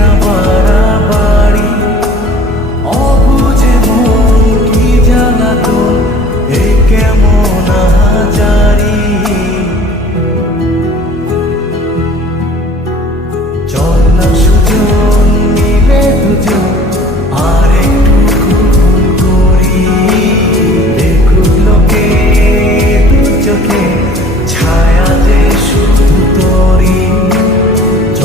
না বাড়াবাড়ি, অবুঝে মন কি জ্বালাতন, এ কেমন আহাজারি। চল না সুজন মিলে দুজন